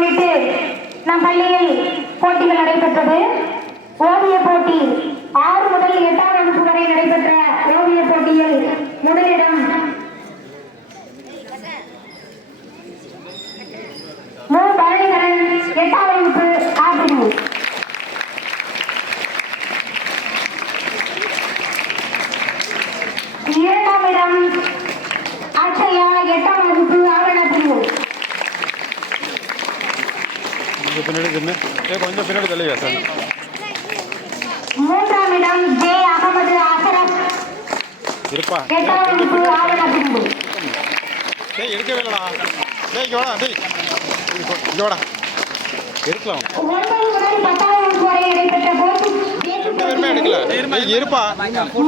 முன்னிட்டு நம் பள்ளியில் போட்டிகள் நடைபெற்றது. ஓவிய போட்டி 6 முதல் 8ஆம் வகுப்பு வரை நடைபெற்ற ஓவிய போட்டியில் முதலிடம் மு. பரணிதரன் 8ஆம் வகுப்பு ஆசிரியர். இரண்டாம் இடம் அக்ஷயா 8ஆம் வகுப்பு ஆவண பிரிவு. கொஞ்சம் பின்னாடி தள்ளியா சார். மூன்றாம் இடம் ஜே. அகமது அசரப் இருப்பா 8ஆம் வகுப்பு ஆவண பிரிவு. எடுக்கவே இல்லடா. இங்க வாடா. இங்க வாடா. இருக்கலாம். 9 முதல் 10ஆம் வகுப்பு வரை நடைபெற்ற போட்டி எடுக்கல. இருப்பா.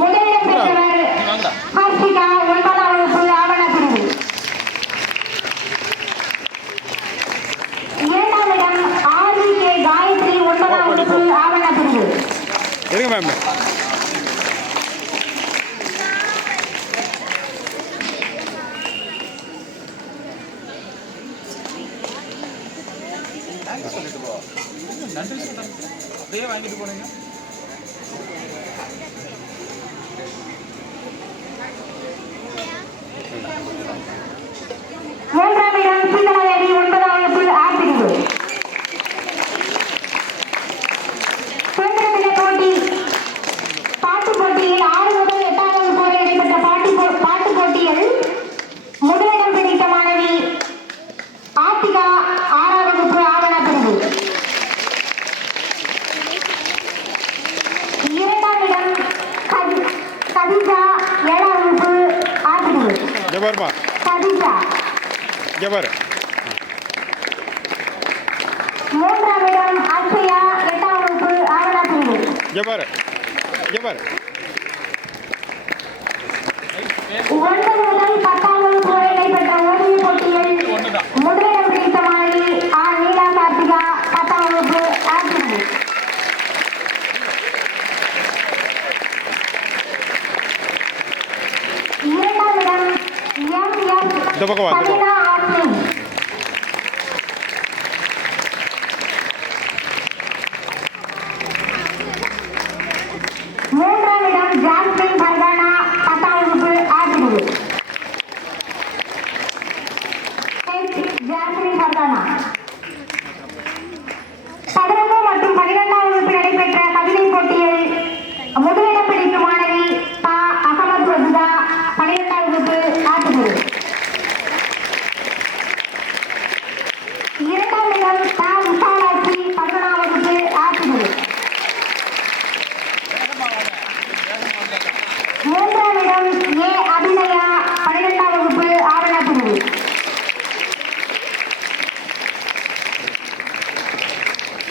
முதலிடம் பெற்றவர் ஹர்ஷிகா 9ஆம் வகுப்பு ஆவண பிரிவு. இரண்டாம் இடம் ஆர்.வி.கே. காயத்ரி 9ஆம் வகுப்பு ஆவண பிரிவு. இருங்க மேம். நன்றி சொல்றேன். அப்படியே வாங்கிட்டு போனீங்க. மூன்றாம் இடம் சீதளவேரி 9ஆம் வகுப்பு ஆ பிரிவு. சுதந்திர தின போட்டி பாட்டு போட்டியில் 6 முதல் 8ஆம் வகுப்பு வரை நடைபெற்ற பாட்டு போட்டியில் முதலிடம் பிடித்த மாணவி ஆத்திகா 6ஆம் வகுப்பு ஆவண பிரிவு. இரண்டாம் இடம் கதிஜா 7ஆம் வகுப்பு ஆ பிரிவு. கதிஜா. மூன்றாம் இடம் அக்ஷயா 8ஆம் வகுப்பு ஆவண பிரிவு. 9 முதல் 10ஆம் வகுப்பு வரை நடைபெற்ற ஓவிய போட்டியில் முதலிடம் பிடித்த மாணவி ஆ. நீலா கார்த்திகா 10ஆம் வகுப்பு ஆ பிரிவு. இரண்டாம் இடம் எம்.எஸ். கவிதா ஆஸ்மின். மூன்றாம் இடம் ஜாஸ்மின் பர்கானா 10ஆம் வகுப்பு ஆ பிரிவு. ஜாஸ்மின் பர்கானா. 11 மற்றும் 12ஆம் வகுப்பு நடைபெற்ற கவிதை போட்டியில் முதலிடம் பிடிக்கும் மாணவி பா. அகமது ரசுதா 12ஆம் வகுப்பு ஆ பிரிவு. இரண்டாம் இடம் தா. விசாலாட்சி 11ஆம் வகுப்பு ஆ பிரிவு. மூன்றாம் இடம் ஏ. அபிநயா 12ஆம் வகுப்பு ஆவண பிரிவு.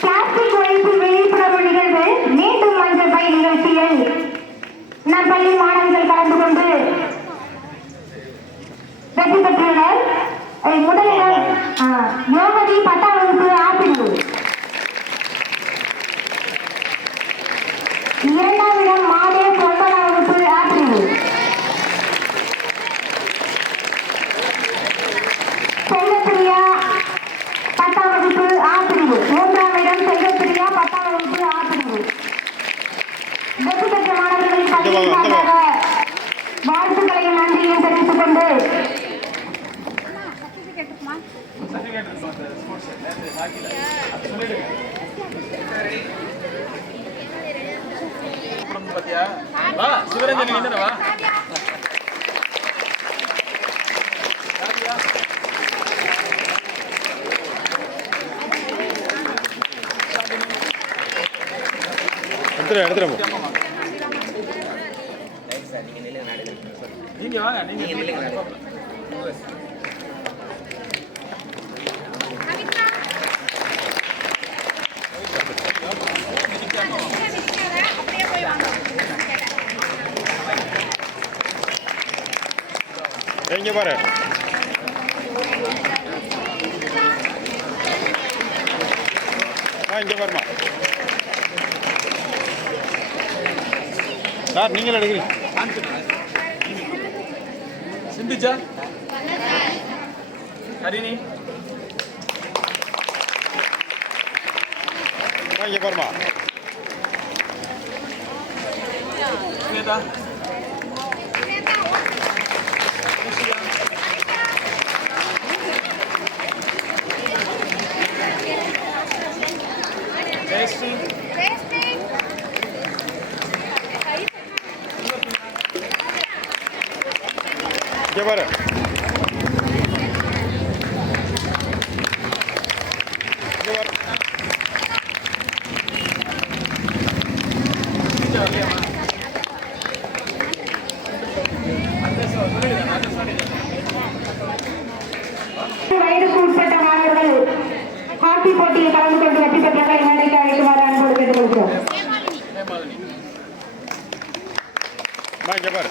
பிளாஸ்டிக் ஒழிப்பு விழிப்புணர்வு நிகழ்வு மீண்டும் மஞ்சள் பை நிகழ்ச்சியில் நம் பள்ளி மாணவிகள் கலந்து கொண்டு வெற்றி பெற்றுள்ளனர். முதலிடம் யோகதி 10ஆம் வகுப்பு ஆ பிரிவு. இரண்டாம் இடம் மாதேஷ் 9ஆம் வகுப்பு ஆ பிரிவு. செல்வப்பிரியா 10ஆம் வகுப்பு ஆ பிரிவு. மூன்றாம் இடம் செல்வப்பிரியா 10ஆம் வகுப்பு ஆ பிரிவு. வெற்றி பெற்ற மாணவர்களின் பள்ளியின் சார்பாக வாழ்த்துக்களையும் நன்றியையும் தெரிவித்துக் கொண்டு சிவரஞ்சனி வா. நீங்க வாங்க. நீங்க இங்க பாரு. இங்க பாருமா சார், நீங்களும் எடுக்கிறீங்க. சிந்திச்சா ஹரிணி இங்கே பாருமா. ஸ்வேதா ஜெயஸ்ரீ இங்கே பாரு. இங்கே பாரு. வயதுக்கு உட்பட்ட மாணவர்கள் ஹாக்கி போட்டியில் கலந்து கொண்டு வெற்றி பெற்றவர்கள் மேடைக்கு அழைக்குமாறு அன்போடு கேட்டுக்கொள்கிறோம். இங்கே பாரு.